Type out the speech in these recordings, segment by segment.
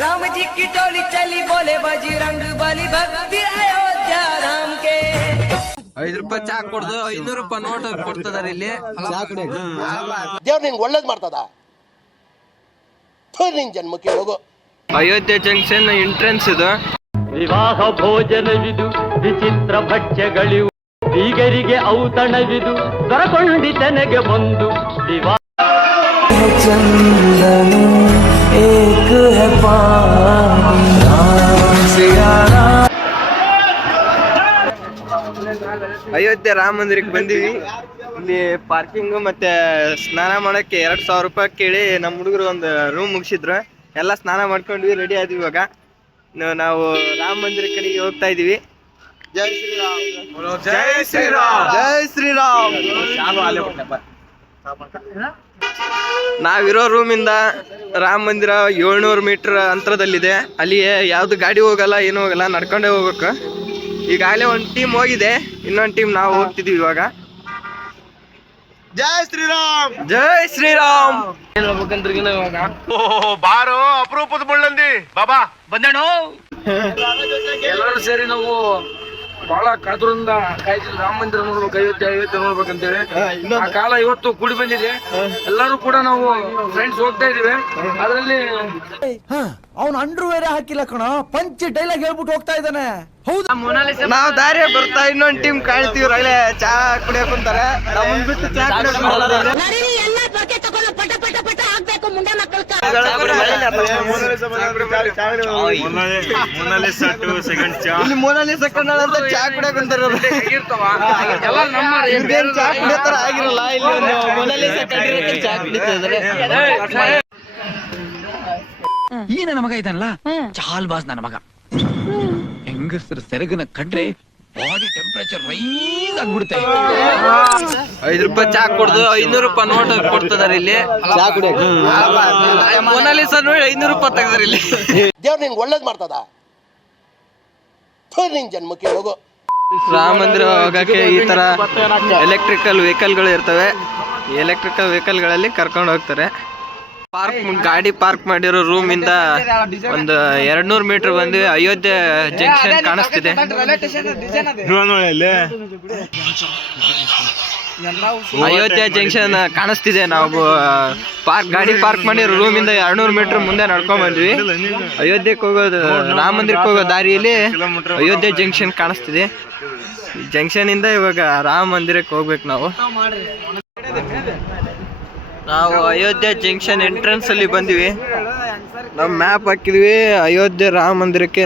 राम जी की टोली चली बोले बजरंग बली भक्ति अयोध्या राम के 5 ರೂಪಾಯಿ ಚಾ ಕೊಡ್ದು 500 ರೂಪಾಯಿ ನೋಟ್ ಕೊಡ್ತಿದಾರೆ ಇಲ್ಲಿ ದೇವ್ರು ನಿಂಗೆ ಒಳ್ಳೇದು ಮಾಡ್ತದ ನಿನ್ ಜನ್ಮಕ್ಕೆ ಹೋಗೋ ಅಯೋಧ್ಯೆ ಜಂಕ್ಷನ್ ಎಂಟ್ರೆನ್ಸ್ ಇದು ವಿವಾಹ ಭೋಜನವಿದು ವಿಚಿತ್ರ ಭಕ್ಷ್ಯಗಳಿವು ಬೀಗರಿಗೆ ಔತಣವಿದು ದೊರಕೊಂಡಿತನೆಗೆ ಬಂದು ವಿವಾಹ ಅಯೋಧ್ಯೆ ರಾಮ ಮಂದಿರಕ್ಕೆ ಬಂದಿವಿ ಇಲ್ಲಿ ಪಾರ್ಕಿಂಗ್ ಮತ್ತೆ ಸ್ನಾನ ಮಾಡಕ್ಕೆ 2000 ರೂಪಾಯಿ ಕೇಳಿ ನಮ್ಮ ಹುಡುಗರು ಒಂದು ರೂಮ್ ಮುಗಿಸಿದ್ರು ಎಲ್ಲ ಸ್ನಾನ ಮಾಡ್ಕೊಂಡ್ವಿ ರೆಡಿ ಆದ್ವಿ ಇವಾಗ ನಾವು ರಾಮ ಮಂದಿರ ಕಡೆಗೆ ಹೋಗ್ತಾ ಇದೀವಿ ಜೈ ಶ್ರೀರಾಮ್ ಜೈ ಶ್ರೀರಾಮ್ ಜೈ ಶ್ರೀರಾಮ್ ನಾವಿರೋ ರೂಮಿಂದ ರಾಮ ಮಂದಿರ 700 ಮೀಟರ್ ಅಂತರದಲ್ಲಿದೆ ಅಲ್ಲಿ ಯಾವ್ದು ಗಾಡಿ ಹೋಗಲ್ಲ ಏನು ಹೋಗಲ್ಲ ನಡ್ಕೊಂಡೇ ಹೋಗ್ಬೇಕು ಈಗಾಗಲೇ ಒಂದು ಟೀಮ್ ಹೋಗಿದೆ ಇನ್ನೊಂದು ಟೀಮ್ ನಾವು ಹೋಗ್ತಿದೀವಿ ಇವಾಗ ಜೈ ಶ್ರೀರಾಮ್ ಜೈ ಶ್ರೀರಾಮ್ ಬಾರೋ ಅಪರೂಪದ ಮುಳ್ಳಂದಿ ಬಾಬಾ ಬಂದೇಣು ಎಲ್ಲರೂ ಸೇರಿ ನಾವು ಬಹಳ ಕಾತುರದಿಂದ ಕಾಯ್ತಿದ್ವಿ ರಾಮ ಮಂದಿರ ನೋಡ್ಬೇಕು ಅಯೋಧ್ಯೆ ನೋಡ್ಬೇಕಂತೇಳಿ ಆ ಕಾಲ ಇವತ್ತು ಕೂಡಿ ಬಂದಿದೆ ಎಲ್ಲರೂ ಕೂಡ ನಾವು ಫ್ರೆಂಡ್ಸ್ ಹೋಗ್ತಾ ಇದೀವಿ ಅದ್ರಲ್ಲಿ ಅವ್ನು ಅಂಡ್ರೂ ವೇರೆ ಹಾಕಿಲ್ಲ ಕಣ ಪಂಚ್ ಡೈಲಾಗ್ ಹೇಳ್ಬಿಟ್ಟು ಹೋಗ್ತಾ ಇದ್ದಾನೆ ಹೌದಾ ನಾವ್ ದಾರಿ ಬರ್ತಾ ಇನ್ನೊಂದ್ ಟೀಮ್ ಕಾಣ್ತೀವಿ ರೈಲೆ ಚಾ ಕುಡಿಯಕ್ ಕುಂತಾರೆ ನಮ್ಮನ್ ಬಿಟ್ಟು ಚಾ ಚಾ ಕುಡಿಯಕ್ ಕುಂತಾರ ಚಾ ಕುಡಿಯತರ ಆಗಿರಲ್ಲ ಇಲ್ಲಿ ಚಾ ಕುಡಿತಿದ್ರೆ ಈ ನನ್ನ ಮಗ ಇದ್ದಾನಲ್ಲ ಚಾಲ್ ಬಾಸ್ ನನ್ನ ಮಗ ಹೆಂಗಸರ ಸೆರಗನ ಕಂಡ್ರೆ ಬಾಡಿ ಟೆಂಪರೇಚರ್ ರೈಸ್ ಆಗ್ಬಿಡುತ್ತೆ 5 ರೂಪಾಯಿ ಚಾ ಕೊಡ್ದು 500 ರೂಪಾಯಿ ನೋಟ್ ಕೊಡ್ತಿದಾರೆ ಇಲ್ಲಿ ಚಾ ಕುಡಿಯಕ್ ಮೊನಾಲಿಸಾ ನೋಡಿ 500 ರೂಪಾಯಿ ತೆಗ್ದಾರೆ ಇಲ್ಲಿ ದೇವ್ರು ನಿಂಗೆ ಒಳ್ಳೇದು ಮಾಡ್ತದ ನಿನ್ ಜನ್ಮಕ್ಕೆ ಹೋಗೋ ರಾಮ ಮಂದಿರ ಹೋಗಕ್ಕೆ ಈ ತರ ಎಲೆಕ್ಟ್ರಿಕಲ್ ವೆಹಿಕಲ್ಗಳು ಇರ್ತವೆ ಎಲೆಕ್ಟ್ರಿಕಲ್ ವೆಹಿಕಲ್ಗಳಲ್ಲಿ ಕರ್ಕೊಂಡು ಹೋಗ್ತಾರೆ ಗಾಡಿ ಪಾರ್ಕ್ ಮಾಡಿರೋ ರೂಮ್ ಇಂದ ಒಂದು 200 ಮೀಟರ್ ಬಂದ್ವಿ ಅಯೋಧ್ಯೆ ಜಂಕ್ಷನ್ ಕಾಣಿಸ್ತಿದೆ ಅಯೋಧ್ಯೆ ಜಂಕ್ಷನ್ ಕಾಣಿಸ್ತಿದೆ ನಾವು ಗಾಡಿ ಪಾರ್ಕ್ ಮಾಡಿರೋ ರೂಮ್ ಇಂದ 200 ಮೀಟರ್ ಮುಂದೆ ನಡ್ಕೊಂಡ್ ಬಂದ್ವಿ ಅಯೋಧ್ಯೆಗೆ ಹೋಗೋದು ರಾಮ ಮಂದಿರಕ್ಕೆ ಹೋಗೋ ದಾರಿಯಲ್ಲಿ ಅಯೋಧ್ಯೆ ಜಂಕ್ಷನ್ ಕಾಣಿಸ್ತಿದೆ ಜಂಕ್ಷನ್ ಇಂದ ಇವಾಗ ರಾಮ ಮಂದಿರಕ್ಕೆ ಹೋಗ್ಬೇಕು ನಾವು ಅಯೋಧ್ಯೆ ಜಂಕ್ಷನ್ ಎಂಟ್ರೆನ್ಸ್ ಅಲ್ಲಿ ಬಂದಿವಿ ನಾವು ಮ್ಯಾಪ್ ಹಾಕಿದ್ವಿ ಅಯೋಧ್ಯೆ ರಾಮ ಮಂದಿರಕ್ಕೆ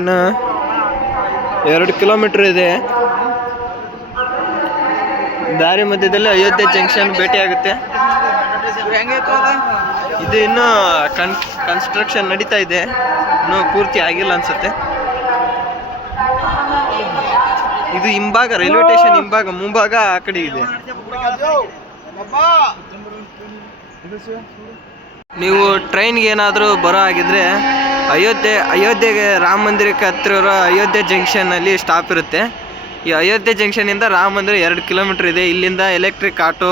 2 ಕಿಲೋಮೀಟರ್ ಇದೆ ದಾರಿ ಮಧ್ಯದಲ್ಲಿ ಅಯೋಧ್ಯೆ ಜಂಕ್ಷನ್ ಭೇಟಿ ಆಗುತ್ತೆ ಇದು ಇನ್ನು ಕನ್ಸ್ಟ್ರಕ್ಷನ್ ನಡೀತಾ ಇದೆ ಇನ್ನೂ ಪೂರ್ತಿ ಆಗಿಲ್ಲ ಅನ್ಸುತ್ತೆ ಇದು ಹಿಂಭಾಗ ರೈಲ್ವೆ ಸ್ಟೇಷನ್ ಹಿಂಭಾಗ ಮುಂಭಾಗ ಆ ಕಡೆ ಇದೆ ನೀವು ಟ್ರೈನ್ಗೆ ಏನಾದರೂ ಬರೋ ಆಗಿದ್ರೆ ಅಯೋಧ್ಯೆಗೆ ರಾಮ ಮಂದಿರಕ್ಕೆ ಹತ್ತಿರ ಇರೋ ಅಯೋಧ್ಯೆ ಜಂಕ್ಷನಲ್ಲಿ ಸ್ಟಾಪ್ ಇರುತ್ತೆ ಈ ಅಯೋಧ್ಯೆ ಜಂಕ್ಷನಿಂದ ರಾಮ ಮಂದಿರ 2 ಕಿಲೋಮೀಟರ್ ಇದೆ ಇಲ್ಲಿಂದ ಎಲೆಕ್ಟ್ರಿಕ್ ಆಟೋ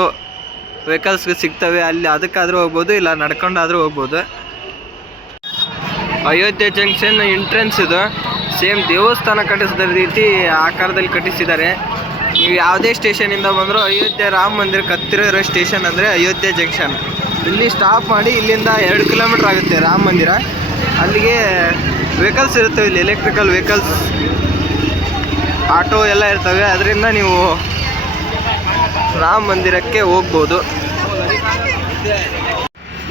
ವೆಹಿಕಲ್ಸ್ ಸಿಗ್ತವೆ ಅಲ್ಲಿ ಅದಕ್ಕಾದ್ರೂ ಹೋಗ್ಬೋದು ಇಲ್ಲ ನಡ್ಕೊಂಡಾದ್ರೂ ಹೋಗ್ಬೋದು ಅಯೋಧ್ಯೆ ಜಂಕ್ಷನ್ ಎಂಟ್ರೆನ್ಸ್ ಇದು ಸೇಮ್ ದೇವಸ್ಥಾನ ಕಟ್ಟಿಸಿದ ರೀತಿ ಆಕಾರದಲ್ಲಿ ಕಟ್ಟಿಸಿದ್ದಾರೆ ನೀವು ಯಾವುದೇ ಸ್ಟೇಷನಿಂದ ಬಂದರೂ ಅಯೋಧ್ಯೆ ರಾಮ ಮಂದಿರಕ್ಕೆ ಹತ್ತಿರ ಇರೋ ಸ್ಟೇಷನ್ ಅಂದರೆ ಅಯೋಧ್ಯೆ ಜಂಕ್ಷನ್ ಇಲ್ಲಿ ಸ್ಟಾಪ್ ಮಾಡಿ ಇಲ್ಲಿಂದ 2 ಕಿಲೋಮೀಟರ್ ಆಗುತ್ತೆ ರಾಮ ಮಂದಿರ ಅಲ್ಲಿಗೆ ವೆಹಿಕಲ್ಸ್ ಇರ್ತವೆ ಇಲ್ಲಿ ಎಲೆಕ್ಟ್ರಿಕಲ್ ವೆಹಿಕಲ್ಸ್ ಆಟೋ ಎಲ್ಲ ಇರ್ತವೆ ಅದರಿಂದ ನೀವು ರಾಮ ಮಂದಿರಕ್ಕೆ ಹೋಗ್ಬೋದು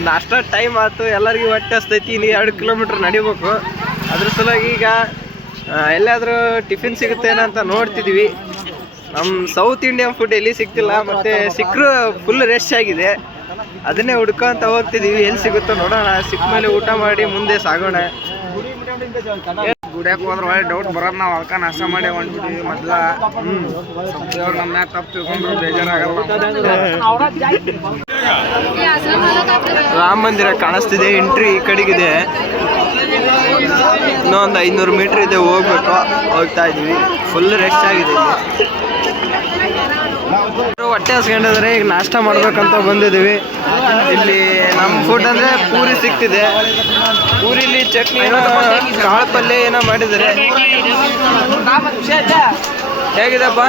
ನಾಷ್ಟ ಟೈಮ್ ಆಯ್ತು ಎಲ್ಲರಿಗೂ ಹೊಟ್ಟೆ ಹಸ್ತೈತಿ ಇನ್ನು 2 ಕಿಲೋಮೀಟರ್ ನಡಿಬೇಕು ಅದ್ರ ಸಲುವಾಗಿ ಈಗ ಎಲ್ಲಾದರೂ ಟಿಫಿನ್ ಸಿಗುತ್ತೇನೋ ಅಂತ ನೋಡ್ತಿದ್ದೀವಿ ನಮ್ಮ ಸೌತ್ ಇಂಡಿಯನ್ ಫುಡ್ ಎಲ್ಲಿ ಸಿಗ್ತಿಲ್ಲ ಮತ್ತು ಸಿಕ್ಕರು ಫುಲ್ ರೆಶ್ ಆಗಿದೆ ಅದನ್ನೇ ಹುಡ್ಕೊಂತ ಹೋಗ್ತಿದ್ದೀವಿ ಎಲ್ಲಿ ಸಿಗುತ್ತೋ ನೋಡೋಣ ಸಿಕ್ಕ ಮೇಲೆ ಊಟ ಮಾಡಿ ಮುಂದೆ ಸಾಗೋಣ ಗುಡಿಯಾಕ ಹೋದ್ರೆ ಒಳ್ಳೆ ಡೌಟ್ ಬರೋದು ನಾವು ಅದಕ್ಕೆ ನಾಷ್ಟ ಮಾಡಿ ಹೊಂಟ್ಬಿಟ್ಟಿವಿ ಮೊದ್ಲ ದೇವ್ರು ನಮ್ಮ ತಪ್ಪು ತಿಳ್ಕೊಂಡ್ರು ಬೇಜಾರಾಗಲ್ಲ ರಾಮ ಮಂದಿರ ಕಾಣಿಸ್ತಿದೆ ಎಂಟ್ರಿ ಈ ಕಡೆಗಿದೆ ಇನ್ನೊಂದು 500 ಮೀಟರ್ ಇದೆ ಹೋಗ್ತಾ ಇದೀವಿ ಫುಲ್ ರೆಸ್ಟ್ ಆಗಿದೆ ಹೊಟ್ಟೆ ಹಸ್ಕೊಂಡಿದ್ರೆ ಈಗ ನಾಷ್ಟ ಮಾಡ್ಬೇಕಂತ ಬಂದಿದ್ದೀವಿ ಇಲ್ಲಿ ನಮ್ಮ ಫುಡ್ ಅಂದರೆ ಪೂರಿ ಸಿಗ್ತಿದೆ ಪೂರಿಲಿ ಚಟ್ನಿ ಕಾಳು ಪಲ್ಯ ಏನೋ ಮಾಡಿದ್ದಾರೆ. ಹೇಗಿದೆಪ್ಪ?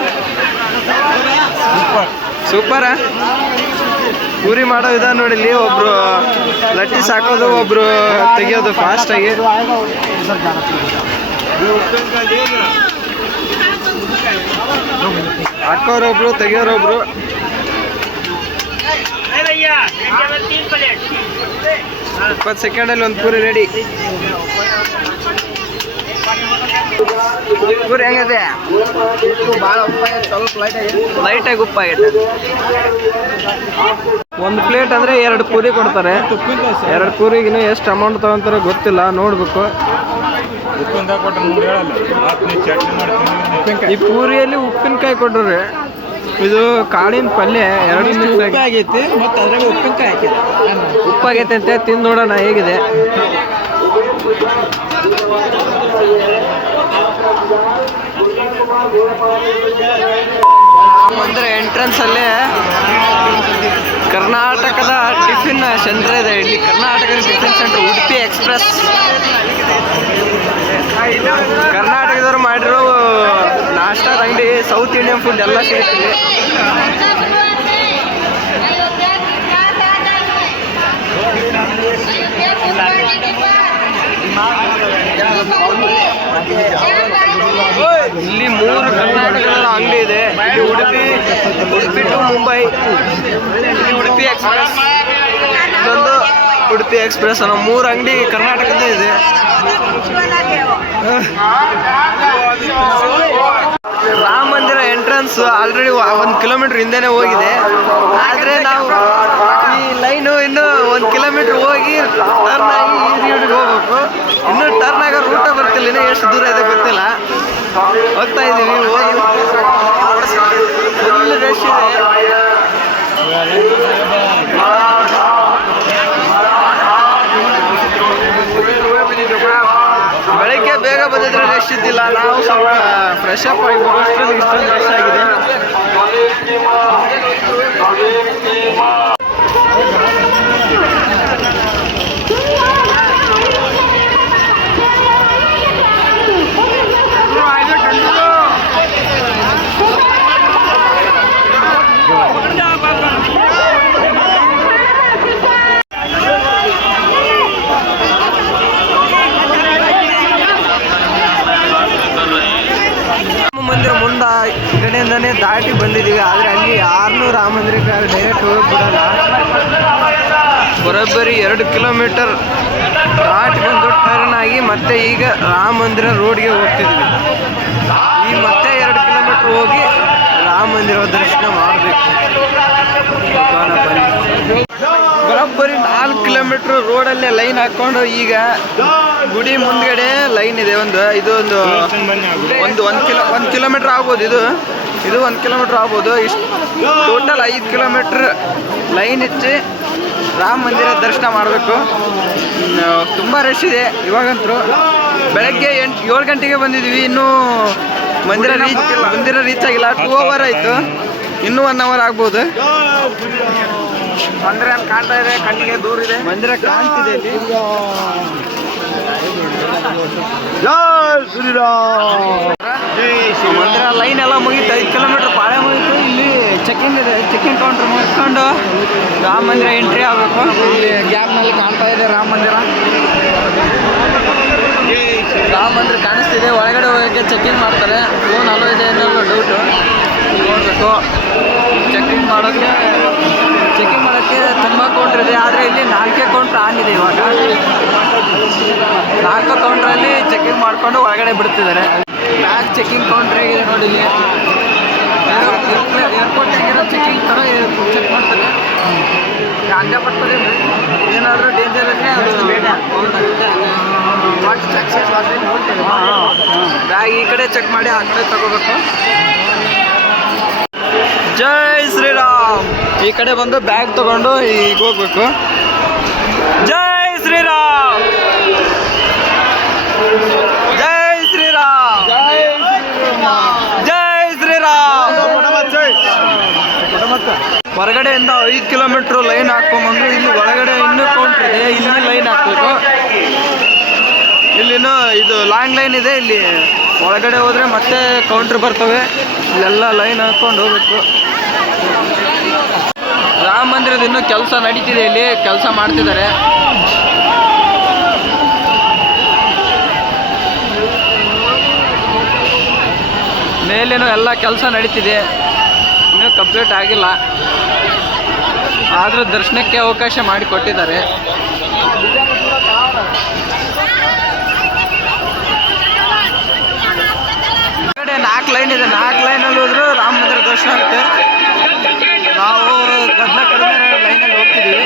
ಸೂಪರಾ? ಪೂರಿ ಮಾಡೋ ವಿಧಾನ ನೋಡಿ, ಇಲ್ಲಿ ಒಬ್ರು ಲಟ್ಟಿಸ್ ಹಾಕೋದು, ಒಬ್ರು ತೆಗಿಯೋದು ಫಾಸ್ಟ್ ಆಗಿ. ಹಾಕೋರೊಬ್ರು ತೆಗಿಯೋರೊಬ್ರು. 20 ಸೆಕೆಂಡಲ್ಲಿ ಒಂದು ಪೂರಿ ರೆಡಿ. ಪೂರಿ ಹೆಂಗಿದೆ? ಲೈಟಾಗಿ ಉಪ್ಪಾಗಿದೆ. ಒಂದು ಪ್ಲೇಟ್ ಅಂದರೆ 2 ಪೂರಿ ಕೊಡ್ತಾರೆ. 2 ಪೂರಿಗಿನ್ನೂ ಎಷ್ಟು ಅಮೌಂಟ್ ತಗೊಂತಾರೆ ಗೊತ್ತಿಲ್ಲ, ನೋಡ್ಬೇಕು. ಈ ಪೂರಿಯಲ್ಲಿ ಉಪ್ಪಿನಕಾಯಿ ಕೊಟ್ಟರೆ, ಇದು ಕಾಳಿನ ಪಲ್ಯ 2 ಮಿಕ್ಸ್ ಆಗೈತಿ, ಮತ್ತು ಅದ್ರಾಗ ಉಪ್ಪಿನಕಾಯಿ ಹಾಕಿದೆ. ಉಪ್ಪಾಗೈತೆ ಅಂತ ತಿಂದು ನೋಡೋಣ ಹೇಗಿದೆ. ಅಂದರೆ ಎಂಟ್ರೆನ್ಸ್ ಅಲ್ಲೇ ಕರ್ನಾಟಕದ ಟಿಫಿನ್ ಸೆಂಟರ್ ಇದೆ. ಇಲ್ಲಿ ಕರ್ನಾಟಕದ ಟಿಫಿನ್ ಸೆಂಟರ್ ಉಡುಪಿ ಎಕ್ಸ್ಪ್ರೆಸ್. ಕರ್ನಾಟಕದವ್ರು ಮಾಡಿರೋ ನಾಷ್ಟಾದ ಅಂಗಡಿ, ಸೌತ್ ಇಂಡಿಯನ್ ಫುಡ್ ಎಲ್ಲ ಸಿಗುತ್ತಿದೆ. ಇಲ್ಲಿ 3 ಕರ್ನಾಟಕದ ಅಂಗಡಿ ಇದೆ. ಇಲ್ಲಿ ಉಡುಪಿ ಟು ಮುಂಬೈ, ಇಲ್ಲಿ ಉಡುಪಿ ಎಕ್ಸ್ಪ್ರೆಸ್, ಇದೊಂದು ಉಡುಪಿ ಎಕ್ಸ್ಪ್ರೆಸ್ ಅನ್ನೋ 3 ಅಂಗಡಿ ಕರ್ನಾಟಕದ ಇದೆ. ರಾಮ ಮಂದಿರ ಎಂಟ್ರೆನ್ಸ್ ಆಲ್ರೆಡಿ 1 ಕಿಲೋಮೀಟರ್ ಹಿಂದೆನೇ ಹೋಗಿದೆ. ಆದರೆ ನಾವು ಈ ಲೈನು ಇನ್ನೂ 1 ಕಿಲೋಮೀಟರ್ ಹೋಗಿ ಟರ್ನ್ ಆಗಿ ಈ ರೋಡಿಗೆ ಹೋಗ್ಬೇಕು. ಇನ್ನೂ ಟರ್ನ್ ಆಗೋ ರೂಟ ಬರ್ತಿಲ್ಲ, ಇನ್ನೂ ಎಷ್ಟು ದೂರ ಇದೆ ಗೊತ್ತಿಲ್ಲ. ಹೋಗ್ತಾ ಇದ್ದೀವಿ. ಫುಲ್ ರಶ್ ಇದೆ. ಬೆಳಗ್ಗೆ ಬೇಗ ಬಂದಿದ್ರೆ ರಶ್ ಇದ್ದಿಲ್ಲ. ನಾವು ಸ್ವಲ್ಪ ಫ್ರೆಶ್ ಅಪ್ ಆಗಿ ಬರೋಷ್ಟರಲ್ಲಿ ಇಷ್ಟೊಂದು ರಶ್ ಆಗಿದೆ. ಮಂದಿರ ಮುಂದೆ ಈ ಕಡೆಯಿಂದನೇ ದಾಟಿ ಬಂದಿದ್ದೀವಿ. ಆದರೆ ಅಲ್ಲಿ 600 ರಾಮ ಮಂದಿರಕ್ಕೆ ಡೈರೆಕ್ಟ್ ಹೋಗ್ಬಿಡಲ್ಲ. ಬರೋಬ್ಬರಿ 2 ಕಿಲೋಮೀಟರ್ ದಾಟಿ ಬಂದು ಟರ್ನ್ ಆಗಿ ಮತ್ತೆ ಈಗ ರಾಮ ಮಂದಿರ ರೋಡ್ಗೆ ಹೋಗ್ತಿದ್ವಿ. ಈಗ ಮತ್ತೆ 2 ಕಿಲೋಮೀಟರ್ ಹೋಗಿ ರಾಮ ಮಂದಿರ ದರ್ಶನ ಮಾಡಬೇಕು. ಬರೋಬ್ಬರಿ 4 ಕಿಲೋಮೀಟರ್ ರೋಡಲ್ಲೇ ಲೈನ್ ಹಾಕ್ಕೊಂಡು ಈಗ ಗುಡಿ ಮುಂದ್ಗಡೆ ಲೈನ್ ಇದೆ. ಇದು ಒಂದು 1 ಕಿಲೋಮೀಟರ್ ಆಗ್ಬೋದು. ಇದು 1 ಕಿಲೋಮೀಟರ್ ಆಗ್ಬೋದು. ಇಷ್ಟು ಟೋಟಲ್ 5 ಕಿಲೋಮೀಟರ್ ಲೈನ್ ಇಚ್ಚಿ ರಾಮ ಮಂದಿರ ದರ್ಶನ ಮಾಡಬೇಕು. ತುಂಬ ರಶ್ ಇದೆ ಇವಾಗಂತೂ. ಬೆಳಗ್ಗೆ 7 ಗಂಟೆಗೆ ಬಂದಿದ್ವಿ, ಇನ್ನೂ ಮಂದಿರ ರೀಚ್ ಆಗಿಲ್ಲ. 2 ಅವರ್ ಆಯಿತು, ಇನ್ನೂ 1 ಅವರ್ ಆಗ್ಬೋದು. ಮಂದಿರ ಕಾಣ್ತಾ ಇದೆ, ಕಣ್ಣಿಗೆ ದೂರ ಇದೆ. ಮಂದಿರ ಕಾಣ್ತಿದೆ ಇಲ್ಲಿ. ಮಂದಿರ ಲೈನ್ ಎಲ್ಲ ಮುಗೀತು. 5 ಕಿಲೋಮೀಟರ್ ಪಾಳೆ ಮುಗೀತು. ಇಲ್ಲಿ ಚೆಕಿಂಗ್ ಇದೆ. ಚೆಕಿಂಗ್ ಕೌಂಟ್ರ್ ಮುಗಿಸ್ಕೊಂಡು ರಾಮ ಮಂದಿರ ಎಂಟ್ರಿ ಆಗಬೇಕು. ಇಲ್ಲಿ ಗ್ಯಾಪ್ನಲ್ಲಿ ಕಾಣ್ತಾ ಇದೆ ರಾಮ ಮಂದಿರ. ರಾಮ ಮಂದಿರ ಕಾಣಿಸ್ತಿದೆ. ಒಳಗಡೆ ಹೋಗೋಕ್ಕೆ ಚೆಕಿಂಗ್ ಮಾಡ್ತಾರೆ. ಫೋನ್ ಅಲೋ ಇದೆ ಅನ್ನೋದು ಡೌಟು. ನೋಡಬೇಕು. ಚೆಕಿಂಗ್ ಮಾಡೋಕ್ಕೆ ತುಂಬ ಕೌಂಟ್ರ್ ಇದೆ. ಆದರೆ ಇಲ್ಲಿ 4 ಕೌಂಟ್ರ್ ಆನ್ ಇದೆ. ಇವಾಗ 4 ಕೌಂಟ್ರಲ್ಲಿ ಚೆಕಿಂಗ್ ಮಾಡಿಕೊಂಡು ಒಳಗಡೆ ಬಿಡ್ತಿದ್ದಾರೆ. ಬ್ಯಾಗ್ ಚೆಕಿಂಗ್ ಕೌಂಟ್ರ್ ಹೇಗಿದೆ ನೋಡಿ. ಇಲ್ಲಿ ಏರ್ಪೋರ್ಟ್ ಆಗಿರೋ ಚೆಕಿಂಗ್ ಥರ ಚೆಕ್ ಮಾಡ್ತಾರೆ. ಹಂಗೆ ಬರ್ತದೆ. ಏನಾದರೂ ಡೇಂಜರ್ ಇದ್ದರೆ ಅದು ಬ್ಯಾಗ್ ಈ ಕಡೆ ಚೆಕ್ ಮಾಡಿ ಆ ಕಡೆ ತಗೋಬೇಕು. ಜೈ ಶ್ರೀರಾಮ್. ಈ ಕಡೆ ಬಂದು ಬ್ಯಾಗ್ ತಗೊಂಡು ಈಗ ಹೋಗ್ಬೇಕು. ಜೈ ಶ್ರೀರಾಮ್, ಜೈ ಶ್ರೀರಾಮ್, ಜೈ ಶ್ರೀರಾಮ್. ಹೊರಗಡೆಯಿಂದ 5 ಕಿಲೋಮೀಟ್ರ್ ಲೈನ್ ಹಾಕ್ಕೊಂಬಂದು ಇಲ್ಲಿ ಒಳಗಡೆ ಇನ್ನೂ ಕೌಂಟ್ರ್ ಇದೆ, ಇಲ್ಲಿ ಲೈನ್ ಹಾಕ್ಬೇಕು. ಇಲ್ಲಿನೂ ಇದು ಲಾಂಗ್ ಲೈನ್ ಇದೆ. ಇಲ್ಲಿ ಒಳಗಡೆ ಹೋದರೆ ಮತ್ತೆ ಕೌಂಟ್ರ್ ಬರ್ತವೆ. ಇಲ್ಲೆಲ್ಲ ಲೈನ್ ಹಾಕ್ಕೊಂಡು ಹೋಗ್ಬೇಕು. ರಾಮ ಮಂದಿರದ ಇನ್ನೂ ಕೆಲಸ ನಡೀತಿದೆ, ಇಲ್ಲಿ ಕೆಲಸ ಮಾಡ್ತಿದ್ದಾರೆ. ಮೇಲೇನೂ ಎಲ್ಲ ಕೆಲಸ ನಡೀತಿದೆ, ಇನ್ನೂ ಕಂಪ್ಲೀಟ್ ಆಗಿಲ್ಲ. ಆದರೂ ದರ್ಶನಕ್ಕೆ ಅವಕಾಶ ಮಾಡಿಕೊಟ್ಟಿದ್ದಾರೆ. ಹೊರಗಡೆ 4 ಲೈನ್ ಇದೆ, 4 ಲೈನಲ್ಲಿ ಹೋದ್ರು ರಾಮ ಮಂದಿರ ದರ್ಶನ ಆಗುತ್ತೆ. ನಾವು ಗದ್ದಲ ಕಡಿಮೆ ಲೈನಲ್ಲಿ ಹೋಗ್ತಿದ್ದೀವಿ.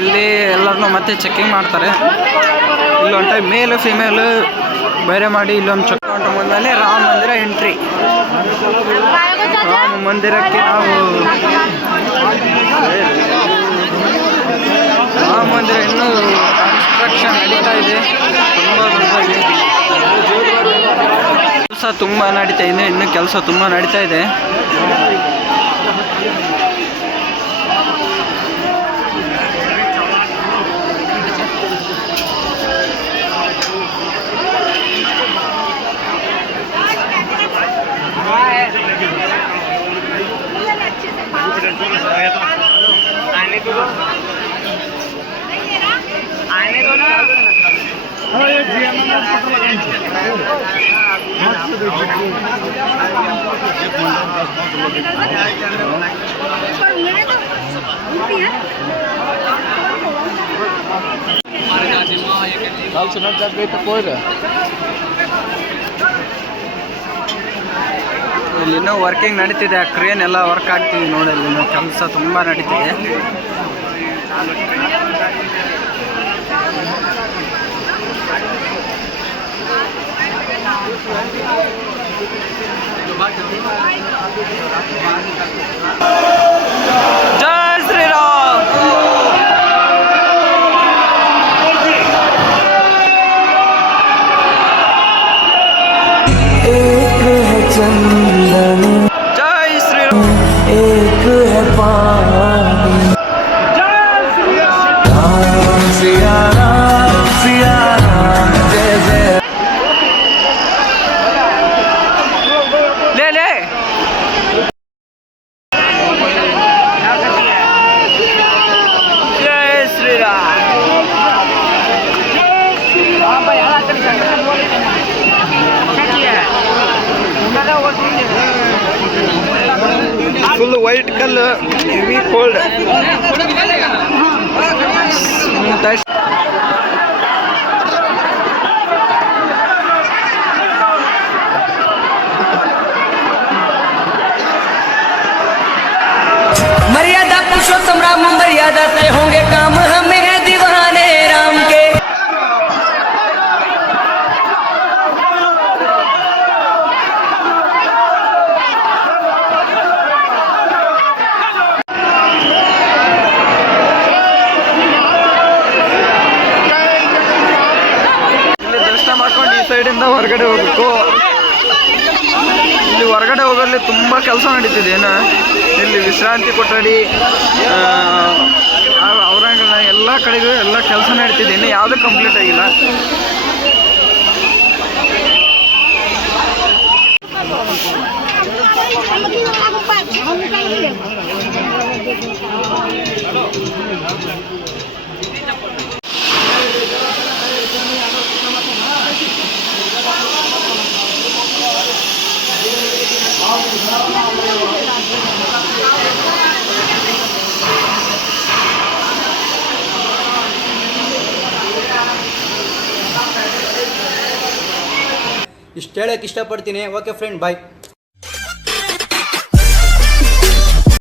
ಇಲ್ಲಿ ಎಲ್ಲರನ್ನೂ ಮತ್ತೆ ಚೆಕಿಂಗ್ ಮಾಡ್ತಾರೆ. ಇಲ್ಲೊಂದು ಟೈಮ್ ಮೇಲು ಫಿಮೇಲು ಬೇರೆ ಮಾಡಿ ಇಲ್ಲೊಂದು ಚೆಕ್ ಕೌಂಟರ್ ಮುಂದೆ ರಾಮ ಮಂದಿರ ಎಂಟ್ರಿ. ರಾಮ ಮಂದಿರಕ್ಕೆ ನಾವು ರಾಮ ಮಂದಿರ ಇನ್ನೂ ಕನ್ಸ್ಟ್ರಕ್ಷನ್ ನಡೀತಾ ಇದೆ. ಕೆಲಸ ತುಂಬ ನಡೀತಾ ಇದೆ, ಇನ್ನೂ ಕೆಲಸ ತುಂಬ ನಡೀತಾ ಇದೆ. ಇಲ್ಲಿನ್ನೂ ವರ್ಕಿಂಗ್ ನಡೀತಿದೆ. ಆ ಕ್ರೇನ್ ಎಲ್ಲ ವರ್ಕ್ ಆಗ್ತಿದೆ ನೋಡಿ. ಇಲ್ಲಿನೂ ಕೆಲಸ ತುಂಬ ನಡೀತಿದೆ. ಜೈ ಶ್ರೀರಾಮ್. जय श्री राम। एक है पानी। सिया राम जय जय। ले ले जय Shri Ram. Full white colour, heavy cold. मर्यादा पुरुषोत्तम राम मर्यादा से होंगे काम, हमें है दीवाने राम के. ಸೈಡಿಂದ ಹೊರಗಡೆ ಹೋಗ್ಬೇಕು. ಇಲ್ಲಿ ಹೊರಗಡೆ ಹೋಗಲ್ಲಿ ತುಂಬ ಕೆಲಸ ನಡೀತಿದೆ. ಏನು ಇಲ್ಲಿ ವಿಶ್ರಾಂತಿ ಕೊಠಡಿ, ಔರಂಗಣ ಎಲ್ಲ ಕಡೆಗೂ ಎಲ್ಲ ಕೆಲಸ ನಡೀತಿದೆ. ಇನ್ನು ಯಾವುದೂ ಕಂಪ್ಲೀಟ್ ಆಗಿಲ್ಲ. ಇಷ್ಟು ಹೇಳಕ್ಕೆ ಇಷ್ಟಪಡ್ತೀನಿ. ಓಕೆ ಫ್ರೆಂಡ್, ಬಾಯ್.